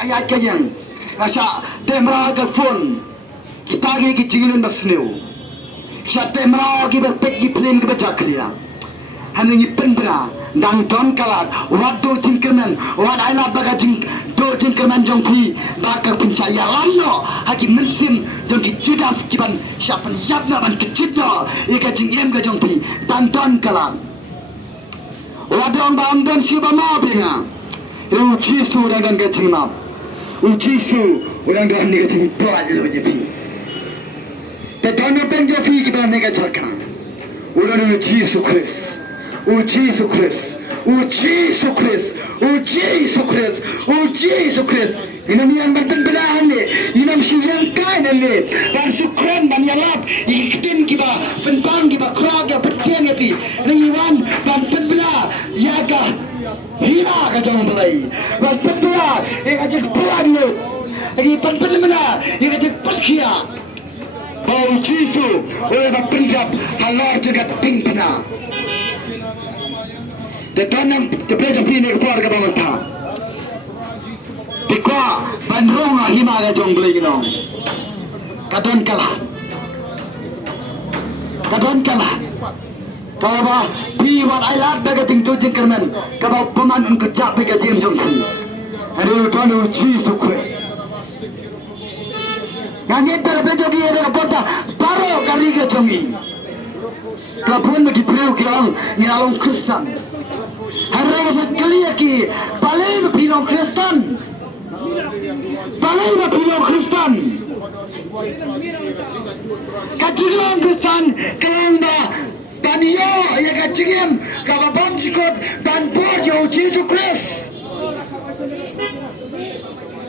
Ayat kayang Kasha temra ke phone kita gi jingin basneu Kasha temra gi berpeki plane ke bajaklia Haningi pendra dang don kalat wat do tinkerman wat aila baga jing do tinkerman jong pi bakak pinsya yalanno haki mensim jong ki judas kiban syapan yapna ban kecitno ika jing em ga jong pi dan don kalat wadong bam don siba ma binga eu jisu dan ga jingma Ujisu orang dah ni kata buat lo je pi. Tetapi penjo pi kita ni kata cakap. Orang Ujisu Christ, Ujisu Christ, Ujisu Christ, Ujisu Christ, Ujisu Christ. Ini ni yang berten belah ni, ini mesti yang kain ni. Dan syukran dan yalap, ikhtin kita, penpang kita, kerag kita, pertian kita. Riwan dan penbelah, yaga. Hina ka jong belai wat pendua e ka jek buat lu ri pen mana e ka jek perkia bau jisu e ba penjap halar jaga ping pena de tanam de pleasure pine ko par ka bamanta tikwa bandrong hina ka jong belai ginong kadon kala Kalau piwat ailat daga tingtu jengkerman, kalau peman engkau capai gaji jengkun, ada tuan Yesus Kristus. Yang ini terpejogi ada porta baru kari gajongi. Kalau pun bagi beliau kirang ngilalong Kristen, hari ini saya kelia ki balai berpinang Kristen, kajian Kristen kelanda. Taniyo ya kacingem kababam cikot dan bojo Yesus Kristus.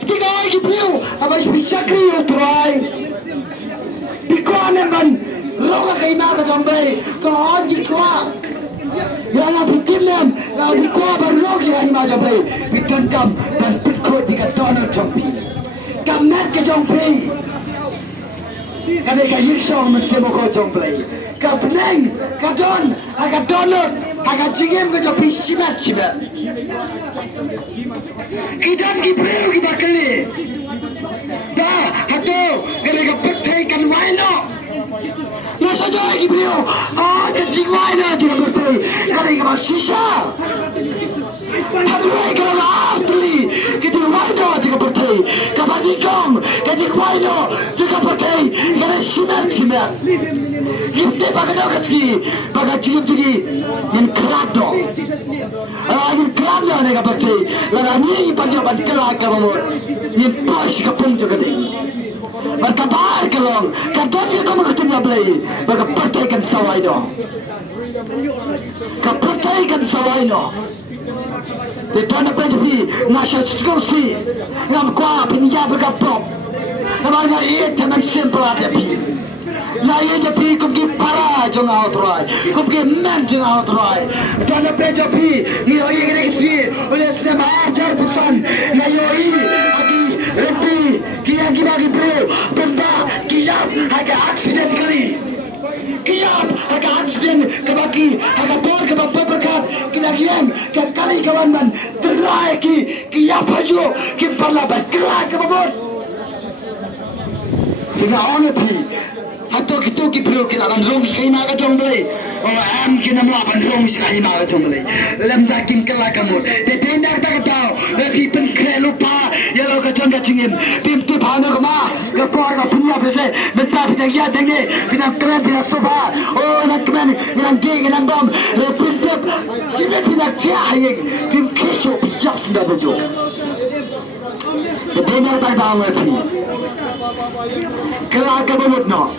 Kita lagi beliau abis bisa kriyo turai. Bikuan emban loga kaina ka jambai kau jikwa. Ya la bitimem kau bikwa berlog ya ima jambai. Bitan kam dan bikwa jika donor jambi. Kamet ka jambai. Kadai ka yiksong mensemo ko jambai. Kapneng, kadon, agak donor, agak cingem ke jopi simat. Idan gibreu gibakali. Dah, hato, kelega pertai kan waino. Masa jauh gibreu, kecing waino juga pertai. Kelega masisha. Haduai kelega artli, kecing waino juga pertai. Kapanikong, kecing waino juga pertai. Kelega simat. Gipte bagado kaski baga jigip jigi min krado in krado ne ka percay lara ni pagyo ban kala ka mo ni posh ka pung jogade bar ka bar kalong ka don ye ko magtin ya blay baga percay kan sawai no te ton na peji na sha skosi nam kwa pinya baga pop na ga e temen simple ati na ye je pi kum ki para jong outrai kum ki men jong outrai dan pe je pi ni ho ye ne ki ole se ma ajar pusan na yo i ati reti ki ya ki bagi pro benda ki ya aga accident kali ki ya aga accident ka baki aga por ka berkat ki na yang ka kali kawan man terai ki ya baju ki parla ba kala ka babot ina on pi Hato kita beliau kita akan rong sekali makan jomblay. Am kita melawan rong sekali makan jomblay. Lembakin kelak kamu. Tidak tak tahu. Tapi penkre lupa. Ya lo kacang kacingin. Pintu bhanu kema. Kepor punya bese. Minta pinang ya dengi. Pinang keren pinang soba. Oh nak keren. Pinang geng pinang bom. Pintu sini pinang cahaya. Pin kesho pijak sudah tujuh. Tidak tak tahu lagi. Kelak kamu no.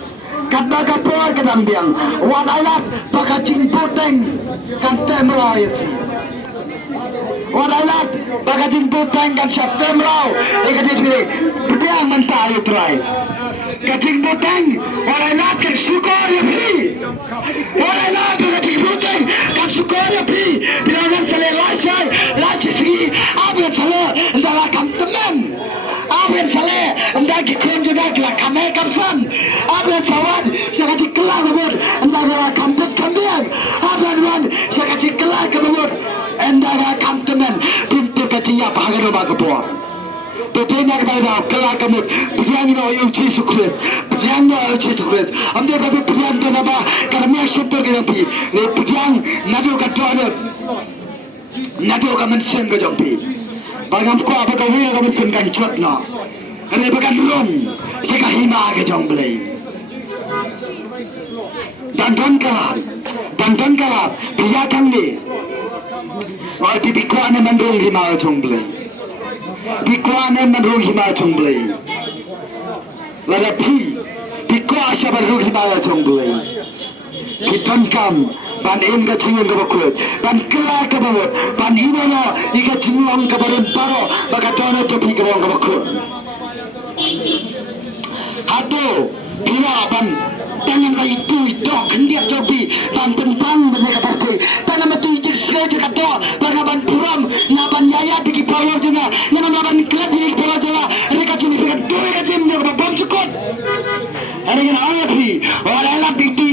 Kadang kapal kadang biang, wan alat pakacing puteng kan temrau itu. Wan alat pakacing puteng kan siap temrau, ikat itu biang mentah itu rai. Kacing puteng, wan alat kan syukur ya bi. Wan alat pakacing puteng kan syukur ya bi. Bilangan selesai, segi, apa salah, dalam kam teman. Aben sale anda ki konjo da kla kame kapsan aben sawad sakati kla babot anda gara kampet kambian aben wan sakati kla kabot anda gara kamtemen pintu katiya bagaro magapo Betulnya kepada kelak kamu Pediang ino yung Jesus Christ Pediang ino yung Jesus Christ Amde babi pediang to naba Karami ang syutur ka jangpi Ne pediang nado ka doanot Nado ka mensen ka jangpi Bagam ko apa ka wira ka mensen kan chot no Kani bagan rum Sika hima ka jangplay Dan kalap Pia kang ni Wal pipikwa na mandung hima ka jangplay Bikuan em mandung hima jangplay Lada Bikwa asya mandung hima jangplay Biton kam Ban em ka cingin ka bakut Ban kelak ka bakut Ban imono ika cingong ka barin paro Baka tono topi ka bakut Hato Pira ban Tangan ka itu Kendiak jopi Ban tentang Mereka partai Tangan matu ijik selesai kato Baka ban puram Naban yaya Diki parlor jena Naban kelat Diki parlor jena Mereka cumi Mereka doi ka jim Mereka bom cukut Mereka ayat pi Orang elak itu